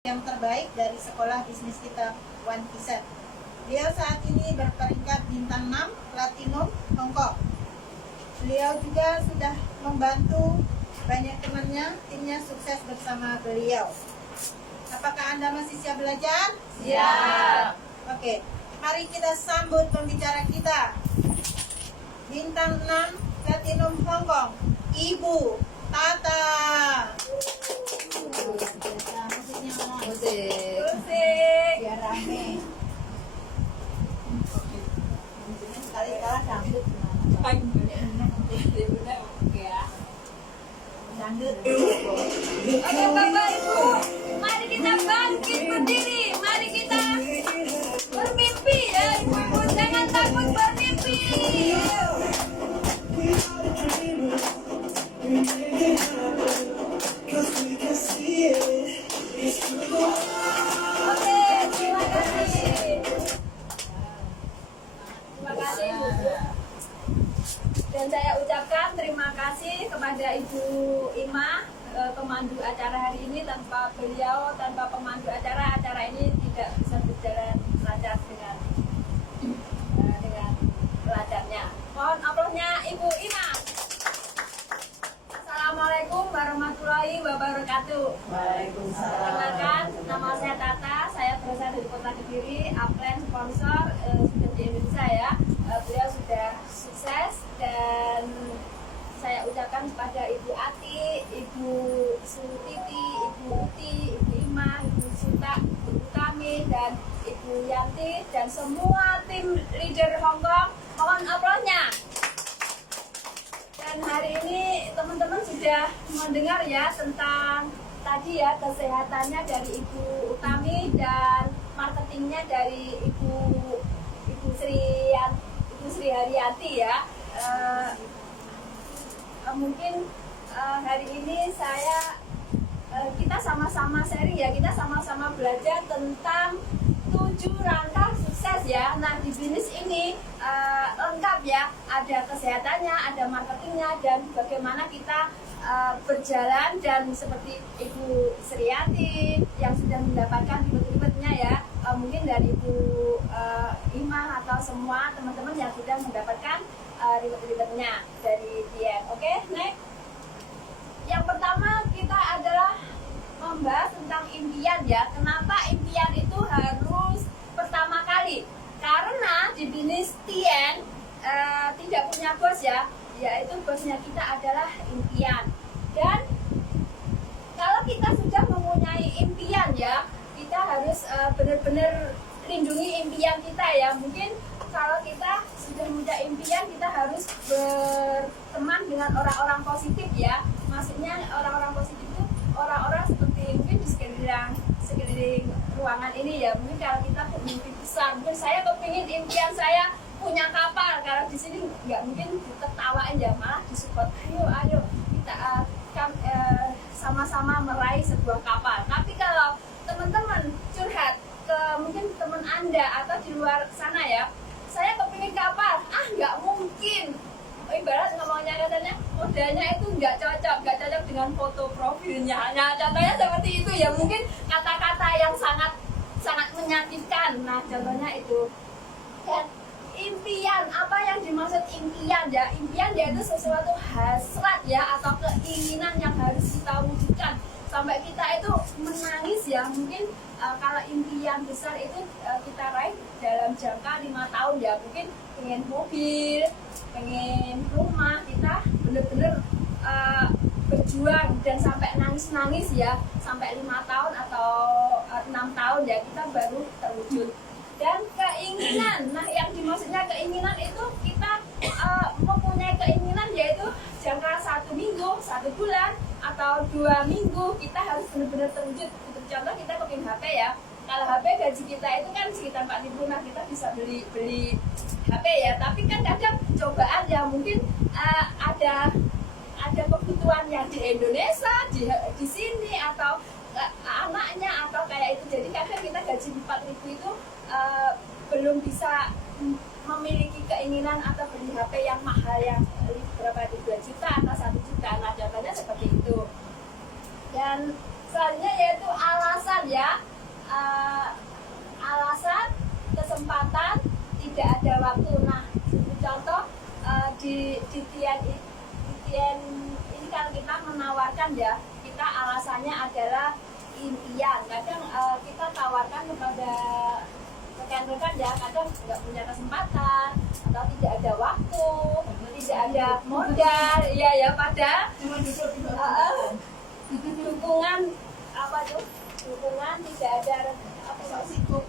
yang terbaik dari sekolah bisnis kita, One Vision. Beliau saat ini berperingkat bintang 6 Platinum Hong Kong. Beliau juga sudah membantu banyak temannya, timnya sukses bersama beliau. Apakah Anda masih siap belajar? Siap. Oke, mari kita sambut pembicara kita. Bintang 6 Platinum Hong Kong, Ibu Tata. Musik. Biar rame. Sekali kalah dangdut. Dangdut. Oke Bapak Ibu, mari kita bangkit berdiri, mari kita bermimpi ya Ibu-ibu, jangan takut bermimpi. Oke, terima kasih. Terima kasih Ibu. Dan saya ucapkan terima kasih kepada Ibu Ima, pemandu acara hari ini. Tanpa beliau, tanpa pemandu acara ini tidak bisa berjalan lancar dengan lancarnya. Mohon aplausnya Ibu Ima. Assalamualaikum warahmatullahi wabarakatuh. Perkenalkan, nama saya Tata, saya berasal dari Kota Kediri, upline sponsor sudah di Indonesia ya. Beliau sudah sukses dan saya ucapkan kepada Ibu Ati, Ibu Sutiti, Ibu Uti, Ibu Ima, Ibu Suta, Ibu Tami, dan Ibu Yanti dan semua tim leader Hongkong. Mohon aplausnya. Dan hari ini teman-teman sudah mendengar ya tentang tadi ya kesehatannya dari Ibu Utami dan marketingnya dari Ibu Sri Haryati ya. Mungkin hari ini kita sama-sama sharing ya, kita sama-sama belajar tentang 7 langkah sukses ya. Nah di bisnis ini lengkap ya, ada kesehatannya, ada marketingnya, dan bagaimana kita berjalan. Dan seperti Ibu Sriati yang sudah mendapatkan ribet-ribetnya ya, mungkin dari Ibu Ima atau semua teman-teman yang sudah mendapatkan ribet-ribetnya dari dia. Oke, next. Yang pertama kita adalah membahas tentang impian ya. Kenapa impian itu harus pertama kali? Karena di bisnis TN tidak punya bos ya, yaitu bosnya kita adalah impian. Dan kalau kita sudah mempunyai impian ya, kita harus benar-benar lindungi impian kita ya. Mungkin kalau kita sudah punya impian, kita harus berteman dengan orang-orang positif ya. Maksudnya orang-orang positif itu orang-orang seperti mungkin di sekeliling ruangan ini ya. Mungkin kalau kita bermimpi besar, mungkin saya kepingin impian saya punya kapal. Kalau di sini nggak mungkin diketawain ya, malah disupport. Ayo kita sama-sama meraih sebuah kapal. Tapi kalau teman-teman curhat ke mungkin teman Anda atau di luar sana ya, saya kepingin kapal, nggak mungkin. Ibarat ngomongnya katanya modalnya itu nggak cocok dengan foto profilnya. Nah contohnya seperti itu ya, mungkin kata-kata yang sangat menyakitkan. Nah contohnya itu. Dan impian, apa yang dimaksud impian ya? Impian yaitu sesuatu hasrat ya, atau keinginan yang harus kita wujudkan sampai kita itu menangis ya. Mungkin kalau impian besar itu kita raih dalam jangka 5 tahun ya. Mungkin pengen mobil, pengen rumah, kita bener-bener berjuang dan sampai nangis-nangis ya, sampai 5 tahun atau 6 tahun ya kita baru terwujud. Dan keinginan, nah yang dimaksudnya keinginan itu kita mempunyai keinginan yaitu jangka 1 minggu, 1 bulan, atau 2 minggu kita harus benar-benar terwujud. Untuk contoh kita kepingin HP ya, kalau HP gaji kita itu kan sekitar 4.000, nah kita bisa beli HP ya. Tapi kan kadang cobaan ya, mungkin ada kebutuhan yang di Indonesia, di sini, atau anaknya atau kayak itu. Jadi kadang kita gaji 4.000 itu belum bisa memiliki keinginan atau beli HP yang mahal yang berapa, 2 juta atau 1 juta. Nah contohnya seperti itu. Dan selanjutnya yaitu alasan ya. Alasan, kesempatan, tidak ada waktu. Nah, contoh di Tian ini kalau kita menawarkan ya, kita alasannya adalah impian. Kadang kita tawarkan kepada rekan-rekan ya, kadang nggak punya kesempatan atau tidak ada waktu, tidak ada modal, ya pada dukungan apa tuh? Dukungan tidak ada apa sibuk.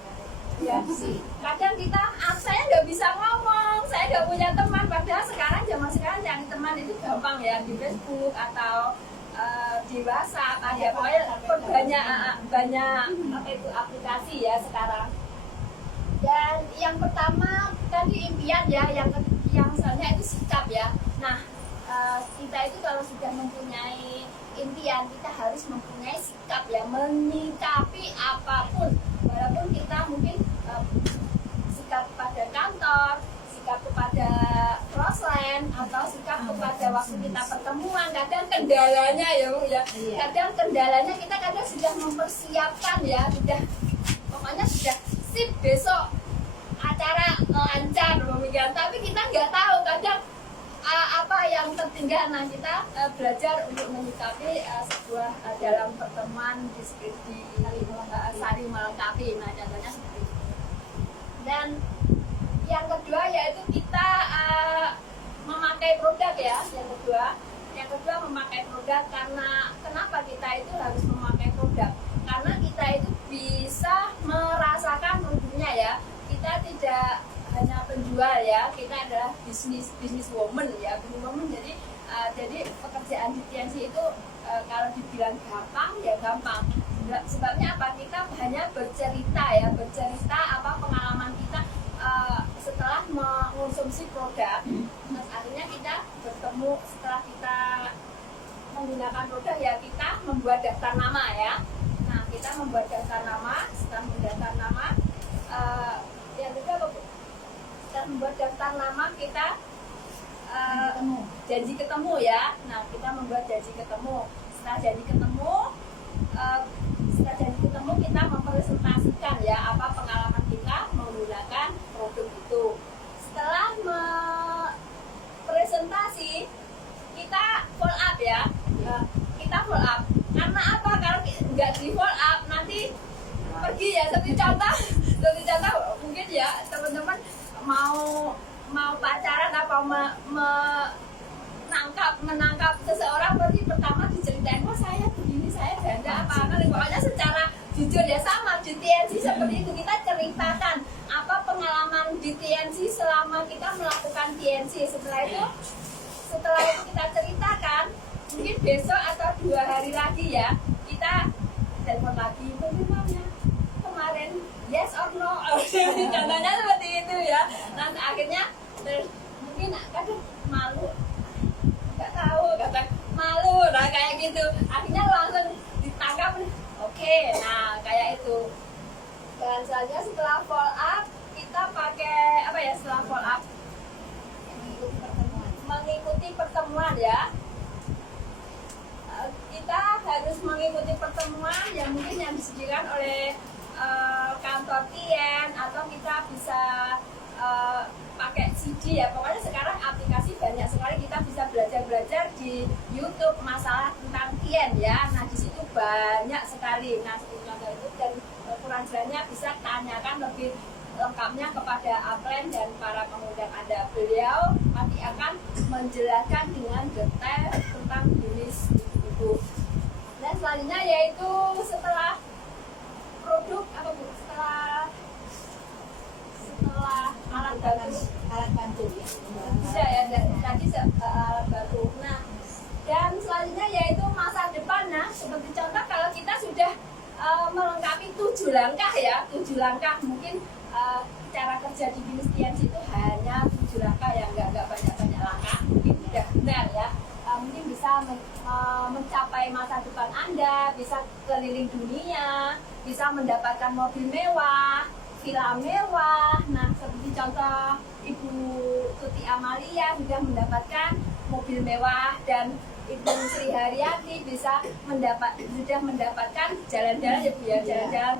Ya, kadang kita saya nggak bisa ngomong, saya nggak punya teman. Padahal zaman sekarang cari teman itu gampang ya, di Facebook atau di WhatsApp ada, pokoknya banyak apa itu aplikasi ya sekarang. Dan yang pertama tadi impian ya, yang selanjutnya itu sikap ya. Nah, kita itu kalau sudah mempunyai impian, kita harus mempunyai sikap ya, menyikapi apapun, walaupun kita mungkin sikap kepada kantor, sikap kepada crossline, atau sikap kepada waktu kita pertemuan. Kadang kendalanya ya, kadang kendalanya kita kadang sudah mempersiapkan ya, pokoknya sudah sip besok acara lancar pemikiran, tapi kita nggak tahu kadang apa yang tertinggal. Nah, kita belajar untuk menyikapi sebuah dalam pertemuan diskusi saling melengkapi. Nah, contohnya seperti itu. Dan yang kedua yaitu kita memakai produk ya. Yang kedua memakai produk. Karena kenapa kita itu harus memakai produk? Karena kita itu bisa merasakan produknya ya. Kita tidak hanya penjual ya, kita adalah bisnis woman ya, jadi pekerjaan di TNC itu kalau dibilang gampang ya gampang. Sebabnya apa? Kita hanya bercerita apa pengalaman kita setelah mengonsumsi produk. Terus akhirnya kita bertemu, setelah kita menggunakan produk ya, kita membuat daftar nama ya. Nah, kita membuat daftar nama. Setelah mendaftar nama, yang kedua apa, kita membuat daftar nama, kita janji ketemu ya. Nah, kita membuat janji ketemu. Setelah janji ketemu, kita mempresentasikan ya apa pengalaman kita menggunakan produk itu. Setelah presentasi, kita follow up ya. Kita follow up. Karena apa? Kalau nggak di follow up nanti pergi ya. Seperti contoh mungkin ya teman-teman mau pacaran apa menangkap seseorang, berarti pertama diceritain, wah saya begini, saya janda apa, pokoknya secara jujur ya. Sama di TNC seperti itu, kita ceritakan apa pengalaman di TNC selama kita melakukan TNC. Setelah itu kita ceritakan, mungkin besok atau 2 hari lagi ya, kita telepon lagi, bagaimana kemarin, yes or no. Contohnya seperti itu ya. Nanti akhirnya mungkin kadang malu, nggak tahu, kata malu, nah kayak gitu. Akhirnya langsung ditangkap, oke. Nah kayak itu. Dan selanjutnya setelah follow up, kita pakai apa ya? Setelah follow up, mengikuti pertemuan ya. Kita harus mengikuti pertemuan yang mungkin yang disediakan oleh kantor TN, atau kita bisa pakai CD ya. Pokoknya sekarang aplikasi banyak sekali, kita bisa belajar di YouTube masalah tentang TN ya. Nah, di situ banyak sekali. Nah, contoh itu, dan ukuran jalannya bisa tanyakan lebih lengkapnya kepada upline dan para pengundang Anda. Beliau nanti akan menjelaskan dengan detail tentang jenis itu. Dan selanjutnya yaitu setelah produk apa bu? Setelah alat bantu ya. Bisa ya, tadi alat bantu. Nah, dan selanjutnya yaitu masa depan. Nah, seperti contoh kalau kita sudah melengkapi 7 langkah ya, 7 langkah. Mungkin cara kerja di bisnis TNC itu hanya 7 langkah ya, nggak banyak langkah. Mungkin tidak benar ya. Mungkin bisa mencapai masa depan Anda, bisa keliling dunia, bisa mendapatkan mobil mewah, villa mewah. Nah, seperti contoh Ibu Tuti Amalia sudah mendapatkan mobil mewah, dan Ibu Sri Haryati sudah mendapatkan jalan-jalan ya Bu ya, jalan-jalan